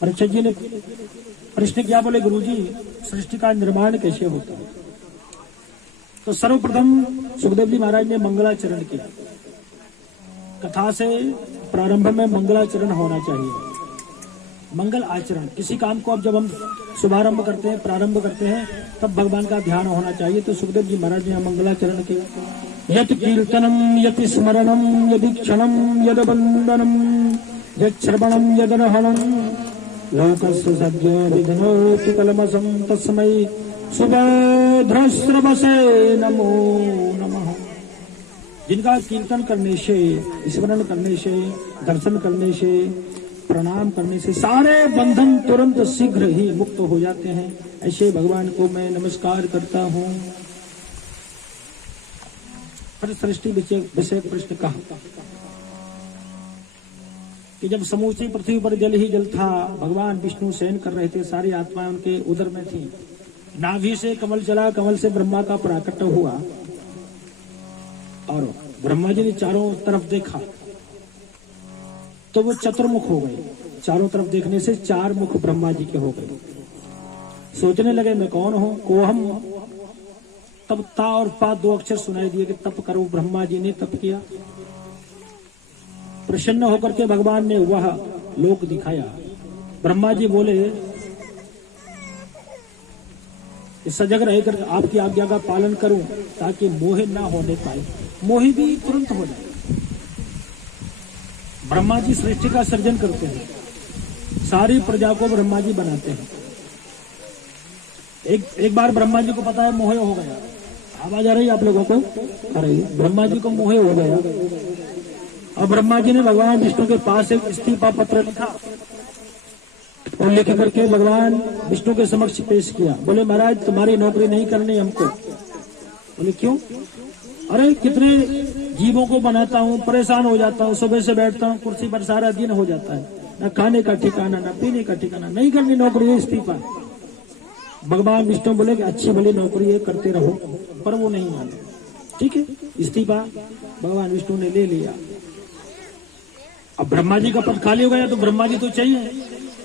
परीक्षित जी ने प्रश्न किया, बोले गुरुजी सृष्टि का निर्माण कैसे होता है? तो सर्वप्रथम सुखदेव जी महाराज ने मंगलाचरण किया। कथा से प्रारंभ में मंगलाचरण होना चाहिए। मंगल आचरण, किसी काम को अब जब हम शुभारंभ करते हैं, प्रारंभ करते हैं, तब भगवान का ध्यान होना चाहिए। तो सुखदेव जी महाराज ने मंगलाचरण किया। यत् कीर्तनम यत् स्मरणम यदि क्षणम यद वंदनम यत् श्रवणम यदर्हणम लोकस्य सद्यो विघ्नोति कलमसं तस्मै सुबोध्रश्रवसे नमो नमः। जिनका कीर्तन करने से, स्मरण करने से, दर्शन करने से, प्रणाम करने से सारे बंधन तुरंत शीघ्र ही मुक्त हो जाते हैं, ऐसे भगवान को मैं नमस्कार करता हूँ। फिर सृष्टि विषय प्रश्न कहा कि जब समूची पृथ्वी पर जल ही जल था, भगवान विष्णु शयन कर रहे थे, सारी आत्माएं उनके उदर में थी। नाभि से कमल चला, कमल से ब्रह्मा का प्राकट्य हुआ और ब्रह्मा जी ने चारों तरफ देखा तो वो चतुर्मुख हो गए। चारों तरफ देखने से चार मुख ब्रह्मा जी के हो गए। सोचने लगे मैं कौन हूं, कोहम। तब ता और पा दो अक्षर सुनाई दिए कि तप करो। ब्रह्मा जी ने तप किया। प्रसन्न होकर के भगवान ने वह लोक दिखाया। ब्रह्मा जी बोले कि सजग रहकर आपकी आज्ञा का पालन करूं ताकि मोह ना होने पाए। मोह भी तुरंत हो जाए। ब्रह्मा जी सृष्टि का सर्जन करते हैं, सारी प्रजा को ब्रह्मा जी बनाते हैं। एक बार ब्रह्मा जी को पता है मोह हो गया। आवाज आ रही है आप लोगों को? आ रही है। ब्रह्मा जी को मोह हो गया और ब्रह्मा जी ने भगवान विष्णु के पास एक इस्तीफा पत्र लिखा और लिख करके भगवान विष्णु के समक्ष पेश किया। बोले महाराज तुम्हारी नौकरी नहीं करनी हमको। बोले क्यों? अरे कितने जीवों को बनाता हूँ, परेशान हो जाता हूँ, सुबह से बैठता हूँ कुर्सी पर, सारा दिन हो जाता है, न खाने का ठिकाना न पीने का ठिकाना, नहीं करनी नौकरी, इस्तीफा। भगवान विष्णु बोले कि अच्छी भली नौकरी है, करते रहो, पर वो नहीं माने। ठीक है, इस्तीफा भगवान विष्णु ने ले लिया। अब ब्रह्मा जी का पद खाली हो गया तो ब्रह्मा जी तो चाहिए।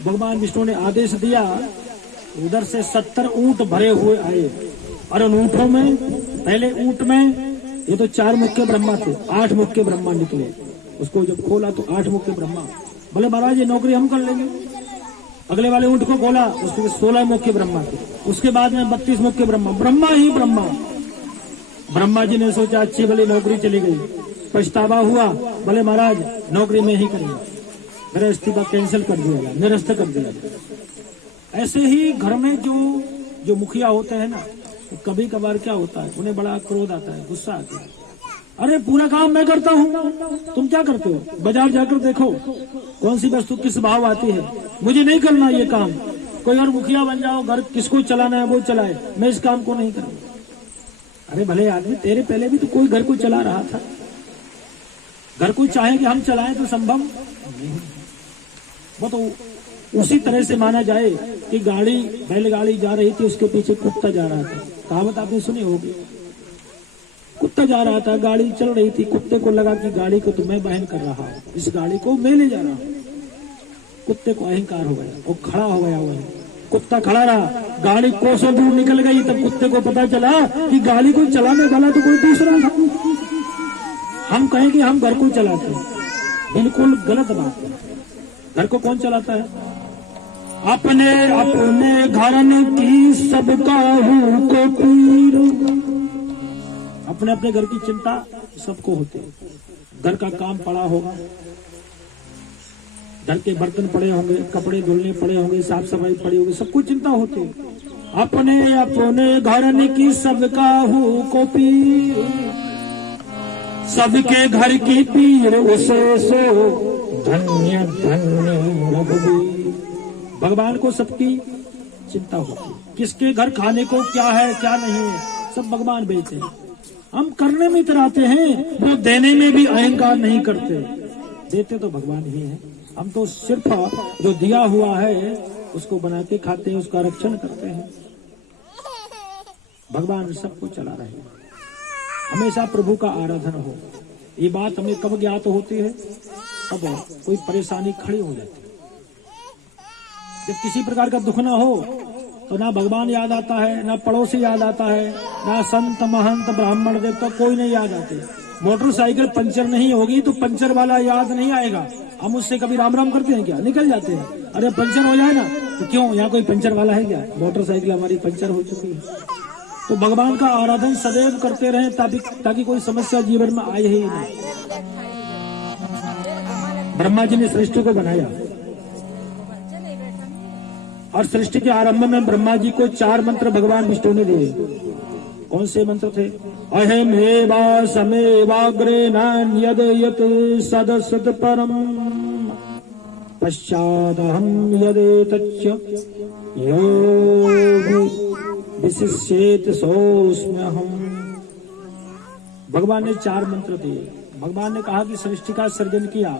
भगवान विष्णु ने आदेश दिया, उधर से 70 ऊंट भरे हुए आए और उन ऊंटों में, पहले ऊंट में ये तो 4 मुख के ब्रह्मा थे, 8 मुख के ब्रह्मा निकले। उसको जब खोला तो 8 मुख के ब्रह्मा। बोले महाराज ये नौकरी हम कर लेंगे। अगले वाले ऊंट को खोला, उसके 16 मुख के ब्रह्मा थे। उसके बाद में 32 मुख के ब्रह्मा, ब्रह्मा ही ब्रह्मा। ब्रह्मा जी ने सोचा अच्छी भली नौकरी चली गई, पछतावा हुआ। बोले महाराज नौकरी में ही करेंगे, मेरा इस्तीफा कैंसिल कर दिया जाए, निरस्त कर दिया जाए। ऐसे ही घर में जो मुखिया होते हैं ना, कभी कभार क्या होता है, उन्हें बड़ा क्रोध आता है, गुस्सा आता है। अरे पूरा काम मैं करता हूँ, तुम क्या करते हो? बाजार जाकर देखो कौन सी वस्तु किस भाव आती है, मुझे नहीं करना ये काम। कोई और मुखिया बन जाओ, घर किसको चलाना है वो चलाए, मैं इस काम को नहीं करूँगा। अरे भले आदमी, तेरे पहले भी तो कोई घर को चला रहा था। घर को चाहे कि हम चलाएं तो संभव नहीं। वो तो उसी तरह से माना जाए कि गाड़ी, बैलगाड़ी जा रही थी, उसके पीछे कुत्ता जा रहा था। कहावत आपने सुनी होगी। कुत्ता जा रहा था, गाड़ी चल रही थी, कुत्ते को लगा कि गाड़ी को तो मैं वहन कर रहा हूँ, इस गाड़ी को मैं ले जा रहा हूँ। कुत्ते को अहंकार हो गया, वो खड़ा हो गया। वही कुत्ता खड़ा रहा, गाड़ी कोसों दूर निकल गई, तब कुत्ते को पता चला कि गाड़ी को चलाने वाला तो कोई दूसरा था। हम कहें कि हम घर को चलाते हैं, बिल्कुल गलत बात है। घर को कौन चलाता है? अपने अपने घरन की सबका को पीर। अपने अपने घर की चिंता सबको होती है। घर का काम पड़ा होगा, घर के बर्तन पड़े होंगे, कपड़े धुलने पड़े होंगे, साफ सफाई पड़ी होगी, सबको चिंता होती है। अपने अपने घरन की सबका को पीर, सबके घर की पीर उसे सो धन्य धन्य रघुवीर। भगवान को सबकी चिंता होती है, किसके घर खाने को क्या है क्या नहीं है, सब भगवान बेचते हैं। हम करने में इतराते हैं, वो देने में भी अहंकार नहीं करते। देते तो भगवान ही है, हम तो सिर्फ जो दिया हुआ है उसको बना के खाते हैं, उसका रक्षण करते हैं। भगवान सबको चला रहे हैं। हमेशा प्रभु का आराधन हो। ये बात हमें कब ज्ञात होती है? अब कोई परेशानी खड़ी हो जाती है। जब किसी प्रकार का दुख ना हो तो ना भगवान याद आता है, ना पड़ोसी याद आता है, ना संत महंत ब्राह्मण देवता कोई नहीं याद आते। मोटरसाइकिल पंचर नहीं होगी तो पंचर वाला याद नहीं आएगा। हम उससे कभी राम राम करते हैं क्या? निकल जाते हैं। अरे पंचर हो जाए ना तो क्यों, यहाँ कोई पंचर वाला है क्या? मोटरसाइकिल हमारी पंचर हो चुकी है। तो भगवान का आराधन सदैव करते रहें ताकि कोई समस्या जीवन में आए ही नहीं। ब्रह्मा जी ने सृष्टि को बनाया और सृष्टि के आरंभ में ब्रह्मा जी को 4 मंत्र भगवान विष्णु ने दिए। कौन से मंत्र थे? अहमेवा समेवाग्रे नान्यद यत् सदसद परम पश्चादहं यदेतच्च यो विशिष्येत सोऽस्म्यहम्। भगवान ने 4 मंत्र दिए। भगवान ने कहा कि सृष्टि का सर्जन किया।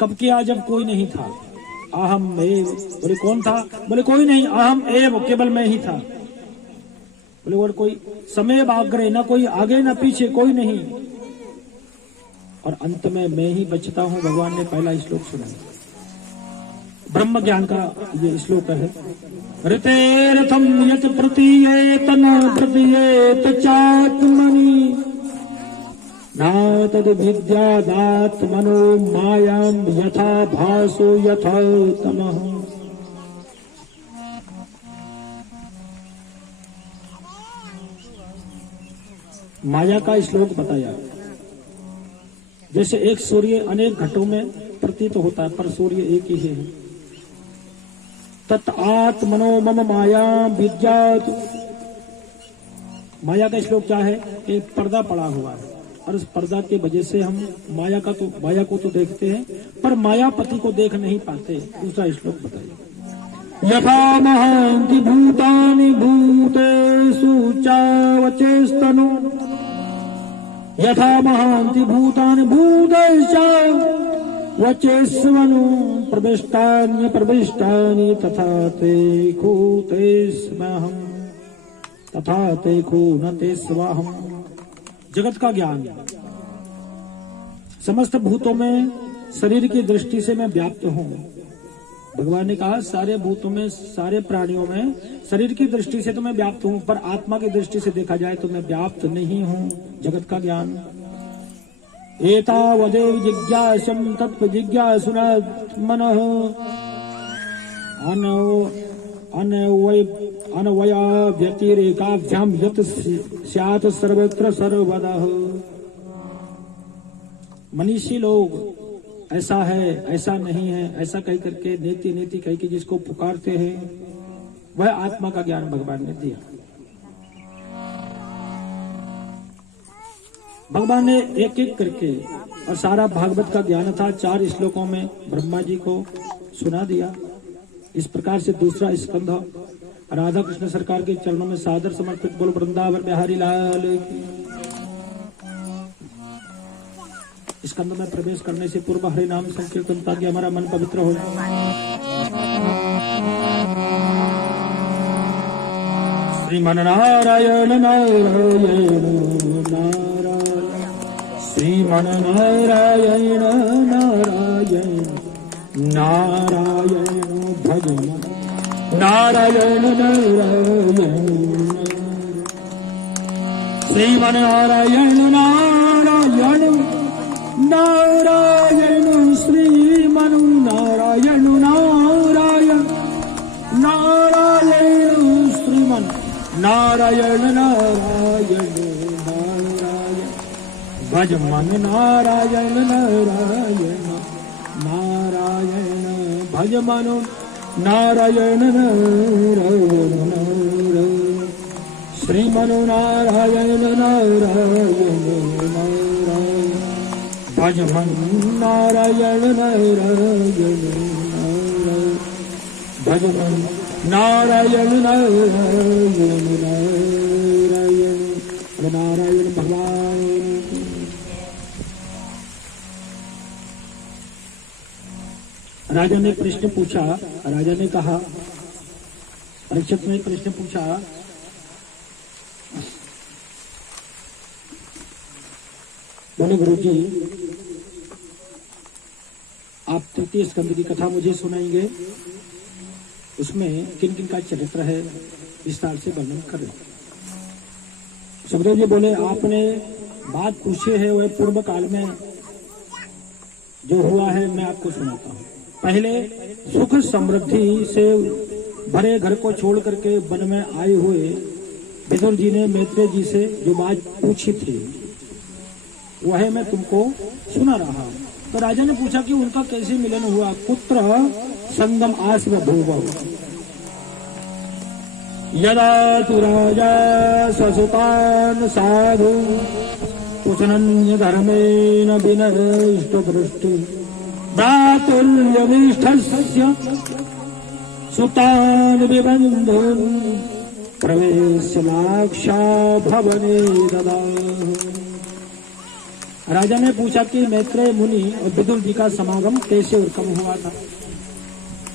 कब किया? जब कोई नहीं था। अहम एव। बोले कौन था? बोले कोई नहीं, अहम एव, केवल मैं ही था। बोले और कोई? समय बाग्रे, ना कोई आगे ना पीछे, कोई नहीं। और अंत में मैं ही बचता हूं। भगवान ने पहला श्लोक सुनाया। ब्रह्म ज्ञान का ये श्लोक है। ऋतेरथम यत प्रतीयेत न प्रतीयेत चात्मनि ना तद विद्यादात्मनो मायां यथा भासो यथा तमः। माया का श्लोक बताया। जैसे एक सूर्य अनेक घटों में प्रतीत होता है पर सूर्य एक ही है। तत् आत्मनो मम माया विद्यात्। माया का श्लोक क्या है? एक पर्दा पड़ा हुआ है और उस पर्दा के वजह से हम माया को तो देखते हैं पर मायापति को देख नहीं पाते। दूसरा श्लोक बताइए। यथा महान्ति भूतानि भूतेषु चावचेस्तनु यथा महान्ति भूतानि भूतेषु वचेस्वनु प्रविष्टान्य प्रविष्टानि तथा ते खूतेस्महम् तथा ते खूनतेस्वहम्। जगत का ज्ञान। समस्त भूतों में शरीर की दृष्टि से मैं व्याप्त हूँ। भगवान ने कहा सारे भूतों में, सारे प्राणियों में शरीर की दृष्टि से तो मैं व्याप्त हूँ पर आत्मा की दृष्टि से देखा जाए तो मैं व्याप्त नहीं हूँ। जगत का ज्ञान। एतावदेव जिज्ञासं तत्व जिज्ञासुना मनः अनवया व्यतिरेकाभ्याम यत् स्यात् सर्वत्र सर्वदः। मनीषी लोग ऐसा है, ऐसा नहीं है, ऐसा कह करके नेति नेति कह के जिसको पुकारते हैं वह आत्मा का ज्ञान भगवान ने दिया। भगवान ने एक एक करके और सारा भागवत का ज्ञान था 4 श्लोकों में ब्रह्मा जी को सुना दिया। इस प्रकार से दूसरा स्कंध राधा कृष्ण सरकार के चरणों में सादर समर्पित। बोल वृंदावन बिहारी लाल की। स्कंद में प्रवेश करने से पूर्व हरि नाम संकीर्तन ताकि हमारा मन पवित्र हो जाए। श्रीमन नारायण नारायण नारायण श्रीमन नारायण नारायण नारायण भजन नारायण नारायण श्रीमन नारायण नारायण नारायण श्रीमन नारायण नारायण नारायण श्रीमन नारायण नारायण नारायण भज मन नारायण नारायण नारायण भज मन नारायण नारायण नारायण श्रीमन नारायण नारायण नारायण भज मन नारायण नारायण नारायण भज मन नारायण नारायण नारायण नारायण भगवान। राजा ने प्रश्न पूछा। राजा ने कहा, परीक्षित ने प्रश्न पूछा, बोले गुरुजी आप 3 स्कंद की कथा मुझे सुनाएंगे? उसमें किन किन का चरित्र है विस्तार से वर्णन कर रहे। सुखदेव जी बोले, आपने बात पूछी है वह पूर्व काल में जो हुआ है मैं आपको सुनाता हूँ। पहले सुख समृद्धि से भरे घर को छोड़ करके वन में आए हुए विदुर जी ने मैत्रेय जी से जो बात पूछी थी वह मैं तुमको सुना रहा हूँ। तो राजा ने पूछा कि उनका कैसे मिलन हुआ। कुत्र संगम आस बभूव यदा तु राजा स्वसुतान् साधु पुछनन्य धर्मेण विनष्ट दृष्टि भ्रातुल्यनिष्ठस्य सुतान् विबन्धुन् प्रवेश्य लाक्षा भवने ददाह। राजा ने पूछा कि मैत्रेय मुनि और विदुर जी का समागम कैसे और कब हुआ था।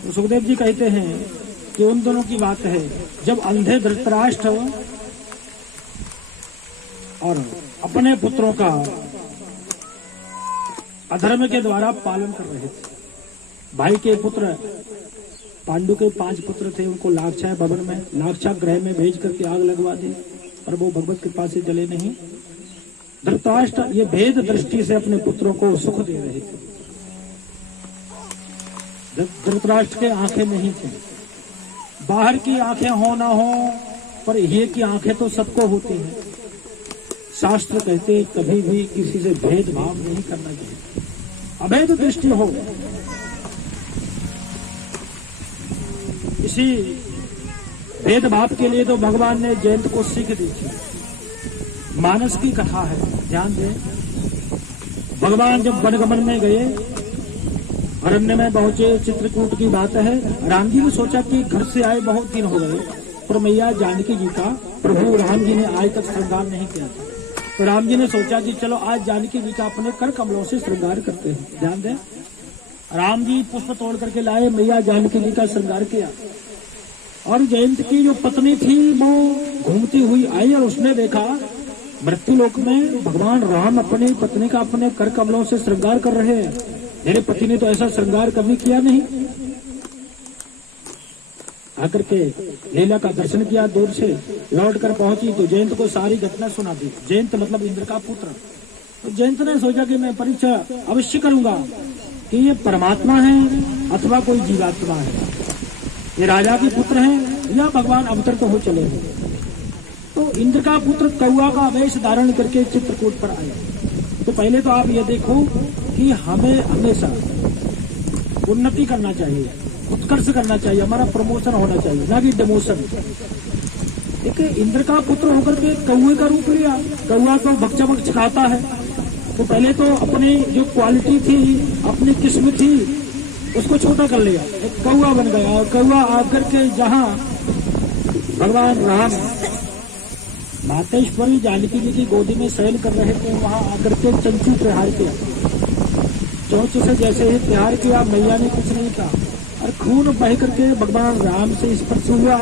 तो सुखदेव जी कहते हैं कि उन दोनों की बात है जब अंधे धृतराष्ट्र और अपने पुत्रों का अधर्म के द्वारा पालन कर रहे थे। भाई के पुत्र पांडु के 5 पुत्र थे, उनको लाक्षा भवन में लाक्षा ग्रह में भेज करके आग लगवा दी, पर वो भगवत कृपा से जले नहीं। धृतराष्ट्र ये भेद दृष्टि से अपने पुत्रों को सुख दे रहे थे। धृतराष्ट्र के आंखें नहीं थी, बाहर की आंखें हो ना हो पर ये की आंखें तो सबको होती हैं। शास्त्र कहते कभी भी किसी से भेदभाव नहीं करना चाहिए, अभेद दृष्टि हो। इसी भेदभाव के लिए तो भगवान ने जयंत को सीख दी थी। मानस की कथा है, ध्यान दें। भगवान जब वनगमन में गए, अरण्य में पहुंचे, चित्रकूट की बात है। राम जी ने सोचा कि घर से आए बहुत दिन हो गए, पर मैया जानकी जी का प्रभु राम जी ने आज तक श्रृंगार नहीं किया था। तो राम जी ने सोचा कि चलो आज जानकी जी का अपने कर कमलों से श्रृंगार करते हैं। ध्यान दें, राम जी पुष्प तोड़ करके लाए, मैया जानकी जी का श्रृंगार किया। और जयंत की जो पत्नी थी वो घूमती हुई आई और उसने देखा मृत्यु लोक में भगवान राम अपनी पत्नी का अपने कर कमलों से श्रृंगार कर रहे हैं। मेरे पति ने तो ऐसा श्रृंगार कभी किया नहीं। आकर के लीला का दर्शन किया, दूर से लौट कर पहुंची तो जयंत को सारी घटना सुना दी। जयंत मतलब इंद्र का पुत्र। तो जयंत ने सोचा कि मैं परीक्षा अवश्य करूंगा कि ये परमात्मा है अथवा कोई जीवात्मा है, ये राजा के पुत्र हैं या भगवान अवतर तो हो चले हैं। तो इंद्र का पुत्र कौआ का वेश धारण करके चित्रकूट पर आया। तो पहले तो आप ये देखो कि हमें हमेशा उन्नति करना चाहिए, उत्कर्ष करना चाहिए, हमारा प्रमोशन होना चाहिए, ना कि डिमोशन। देखिए इंद्र का पुत्र होकर के कौए का रूप लिया। कौआ तो भक्षा भक्ष खाता है, तो पहले तो अपनी जो क्वालिटी थी, अपनी किस्म थी, उसको छोटा कर लिया, एक कौआ बन गया। और कौआ आकर के जहाँ भगवान राम मातेश्वरी जानकी जी की गोदी में शयन कर रहे थे, वहां आकर के चंचू प्रहार किया। चोंच से जैसे ही प्रहार किया, मैया ने कुछ नहीं कहा और खून बह करके भगवान राम से स्पर्श हुआ।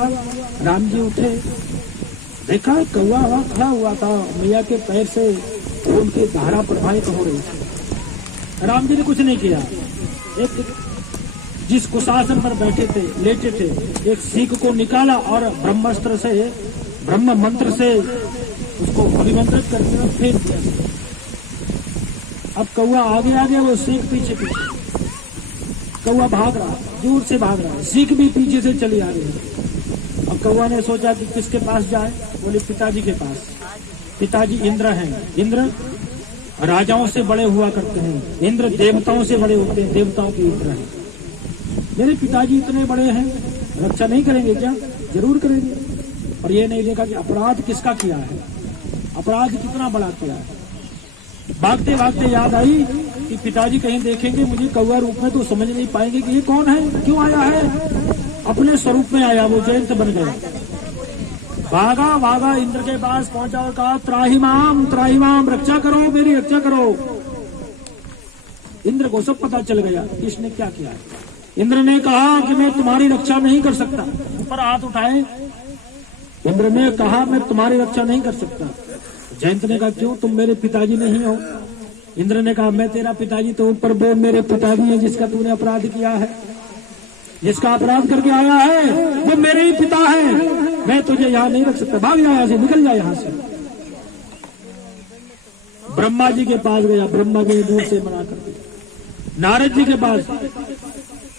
राम जी उठे, देखा कौआ वहां खड़ा हुआ था, मैया के पैर से खून की धारा प्रवाहित हो रही थी। राम जी ने कुछ नहीं किया। एक जिस कुशासन पर बैठे थे, लेटे थे, एक सीख को निकाला और ब्रह्मास्त्र से, ब्रह्म मंत्र से उसको अभिमंत्रित करके फेंक दिया। अब कौआ आगे आगे, वो सीख पीछे पीछे। कौआ भाग रहा, दूर से भाग रहा, सीख भी पीछे से चली आ रही है। अब कौआ ने सोचा कि किसके पास जाए, बोले पिताजी के पास। पिताजी इंद्र हैं, इंद्र राजाओं से बड़े हुआ करते हैं, इंद्र देवताओं से बड़े होते हैं, देवताओं के इंद्र हैं। मेरे पिताजी इतने बड़े हैं, रक्षा नहीं करेंगे क्या? जरूर करेंगे। और ये नहीं देखा कि अपराध किसका किया है, अपराध कितना बड़ा किया है। भागते भागते याद आई कि पिताजी कहीं देखेंगे मुझे कौआ रूप में तो समझ नहीं पाएंगे कि ये कौन है, क्यों आया है। अपने स्वरूप में आया, वो जयंत बन गया। भागा भागा इंद्र के पास पहुंचा और कहा त्राहिमाम त्राहिमाम, रक्षा करो, मेरी रक्षा करो। इंद्र को सब पता चल गया इसने क्या किया है। इंद्र ने कहा कि मैं तुम्हारी रक्षा नहीं कर सकता। ऊपर हाथ उठाए, इंद्र ने कहा मैं तुम्हारी रक्षा नहीं कर सकता। जयंत ने कहा क्यों, तुम मेरे पिताजी नहीं हो। इंद्र ने कहा मैं तेरा पिताजी तो हूं, पर वो मेरे पिताजी हैं जिसका तूने अपराध किया है। जिसका अपराध करके आया है वो मेरे ही पिता है, मैं तुझे यहाँ नहीं रख सकता, भाग जा यहाँ से, निकल जा यहाँ से। ब्रह्मा जी के पास गया, ब्रह्मा जी ने दूर से मना कर दिया। नारद जी के पास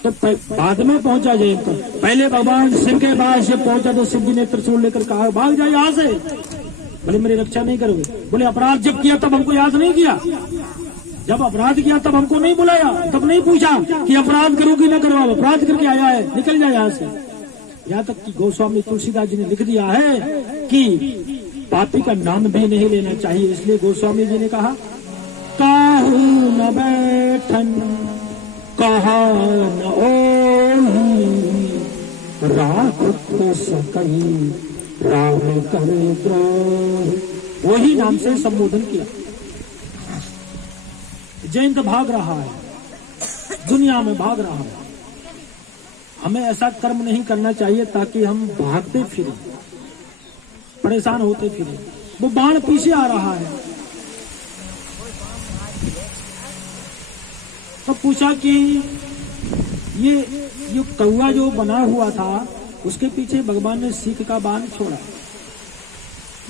तो बाद में पहुंचा जयंत, पहले भगवान शिव के पास जब पहुंचा तो शिव जी ने त्रिशूल लेकर कहा भाग जा यहाँ से। बोले मेरी रक्षा नहीं करोगे? बोले अपराध जब किया तब हमको याद नहीं किया, जब अपराध किया तब हमको नहीं बुलाया, तब नहीं पूछा कि अपराध करो कि न करो, अपराध करके आया है, निकल जाए यहाँ से। यहाँ तक कि गोस्वामी तुलसीदास जी ने लिख दिया है कि पापी का नाम भी नहीं लेना चाहिए, इसलिए गोस्वामी जी ने कहा काहू न बैठन कहा न ओही, राख तो सकई राम करे द्रोह। वही नाम से संबोधन किया। जयंत भाग रहा है, दुनिया में भाग रहा है। हमें ऐसा कर्म नहीं करना चाहिए ताकि हम भागते फिरें, परेशान होते फिरें। वो बाण पीछे आ रहा है, तो पूछा कि ये कौवा जो बना हुआ था उसके पीछे भगवान ने सीख का बाण छोड़ा,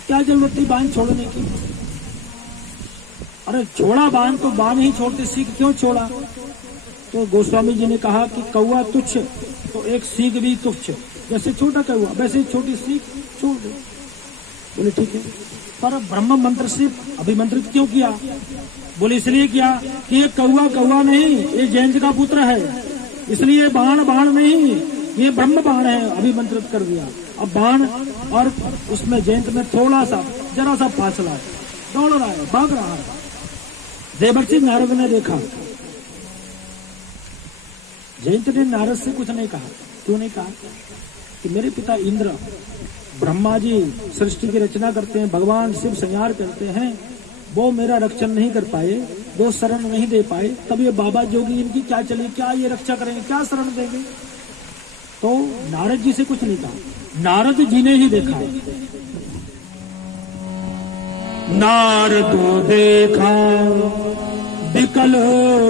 क्या जरूरत थी बाण छोड़ने की? अरे छोड़ा बाण तो बाण ही छोड़ते, सीख क्यों छोड़ा? तो गोस्वामी जी ने कहा कि कौवा तुच्छ तो एक सीख भी तुच्छ, जैसे छोटा कौवा वैसे छोटी सीख छोड़ दो। बोले ठीक है, पर ब्रह्म मंत्र से अभिमंत्रित क्यों किया? बोले इसलिए किया कि ये कौवा कौवा नहीं, ये जयंत का पुत्र है, इसलिए बाण बाण नहीं, ये ब्रह्म बाण है, अभिमंत्रित कर दिया। अब बाण और उसमें जयंत में थोड़ा सा जरा सा फासला है, दौड़ रहा है, भाग रहा है। देवर्षि नारद ने देखा, जयंत ने नारद से कुछ नहीं कहा। क्यों नहीं कहा? कि मेरे पिता इंद्र, ब्रह्मा जी सृष्टि की रचना करते हैं, भगवान शिव संहार करते हैं, वो मेरा रक्षण नहीं कर पाए, वो शरण नहीं दे पाए, तब ये बाबा जोगी इनकी क्या चली, क्या ये रक्षा करेंगे, क्या शरण देंगे? तो नारद जी से कुछ नहीं कहा, नारद जी ने ही देखा। नारदो देखा विकल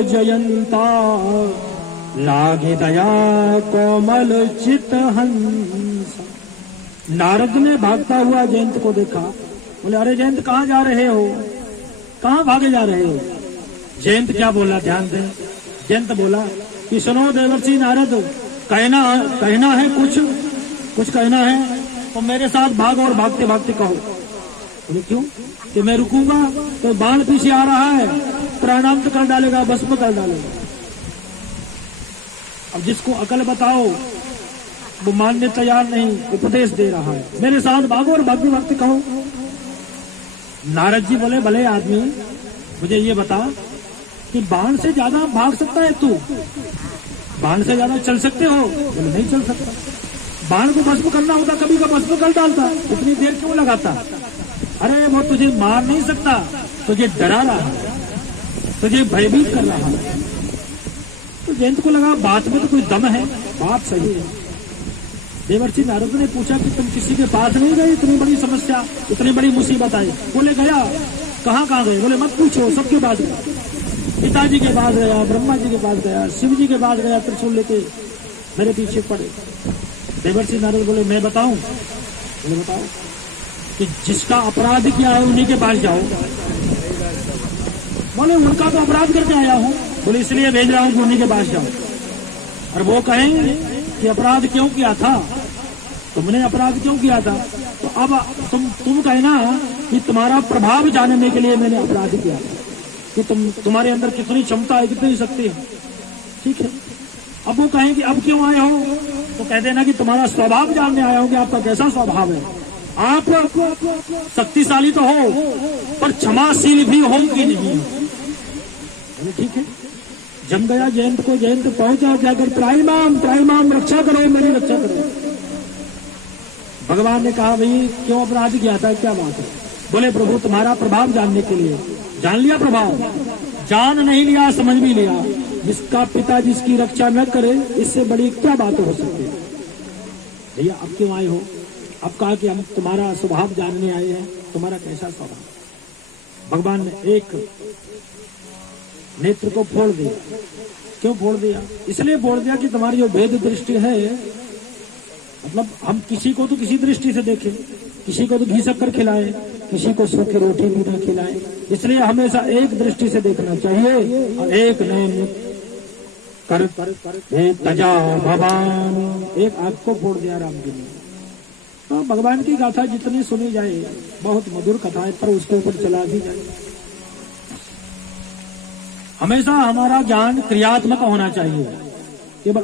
जयंता, लागे दया कोमल चित हंस। नारद ने भागता हुआ जयंत को देखा। बोले अरे जयंत कहाँ जा रहे हो, कहाँ भागे जा रहे हो? जयंत क्या बोला, ध्यान दें। जयंत बोला कि सुनो देवर्षि नारद, कहना है कुछ कहना है तो मेरे साथ भागो और भागते भागते कहो। बोले क्यों? कि मैं रुकूंगा तो बाण पीछे आ रहा है, प्राणांत कर डालेगा, भस्म कर डालेगा। अब जिसको अकल बताओ वो मानने तैयार नहीं, उपदेश दे रहा है, मेरे साथ भागो और भागते भागते कहो। नारद जी बोले भले आदमी, मुझे ये बता कि बाण से ज्यादा भाग सकता है तू, बाण से ज्यादा चल सकते हो? बोले नहीं चल सकता। बाण को भस्म करना होता कभी का भस्म कर डालता, इतनी देर क्यों लगाता? अरे वो तुझे मार नहीं सकता, तुझे डरा रहा है, तुझे भयभीत कर रहा है। तो जयंत को लगा बात में तो कोई दम है, बात सही है। देवर्षि नारद ने पूछा कि तुम किसी के पास नहीं गए, इतनी बड़ी समस्या, इतनी बड़ी मुसीबत आई? बोले गया। कहाँ गए? बोले मत पूछो, सबके पास गया, पिताजी के पास गया, ब्रह्मा जी के पास गया, शिव जी के पास गया, त्रिशूल लेके मेरे पीछे पड़े। देवर्षि नारद बोले मैं बताऊं? बोले बताओ। कि जिसका अपराध किया है उन्हीं के पास जाओ। बोले उनका तो अपराध करके आया हूं। बोले इसलिए भेज रहा हूं कि उन्हीं के पास जाओ, और वो कहेंगे कि अपराध क्यों किया था, तुमने अपराध क्यों किया था, तो अब तुम कहना कि तुम्हारा प्रभाव जानने के लिए मैंने अपराध किया था, कि तुम्हारे अंदर कितनी क्षमता है, कितनी शक्ति है। ठीक है, अब वो कहें कि अब क्यों आए हो, तो कह देना कि तुम्हारा स्वभाव जानने आया हूं कि आपका कैसा स्वभाव है। आप शक्तिशाली तो हो पर क्षमाशील भी हो कि नहीं? ठीक है, जम गया जयंत को, जयंत पहुंचा, जाकर त्राइमाम रक्षा करो, मेरी रक्षा करो। भगवान ने कहा भाई क्यों अपराध किया था, क्या बात है? बोले प्रभु तुम्हारा प्रभाव जानने के लिए। जान लिया प्रभाव? जान नहीं लिया, समझ भी लिया। जिसका पिता जिसकी रक्षा न करे, इससे बड़ी क्या बात हो सकती है? भैया अब क्यों आए हो? अब कहा कि हम तुम्हारा स्वभाव जानने आए हैं, तुम्हारा कैसा स्वभाव। भगवान ने एक नेत्र को फोड़ दिया, क्यों फोड़ दिया? इसलिए फोड़ दिया कि तुम्हारी जो भेद दृष्टि है, मतलब हम किसी को तो किसी दृष्टि से देखें, किसी को तो घी शक्कर खिलाए, किसी को सूखी रोटी भी न खिलाए। इसलिए हमेशा एक दृष्टि से देखना चाहिए और एक नयन कर तजा भगवान, एक आंख को फोड़ दिया राम जी ने। तो भगवान की गाथा जितनी सुनी जाए, बहुत मधुर कथा है, पर उसके ऊपर चला भी जाए। हमेशा हमारा ज्ञान क्रियात्मक होना चाहिए, केवल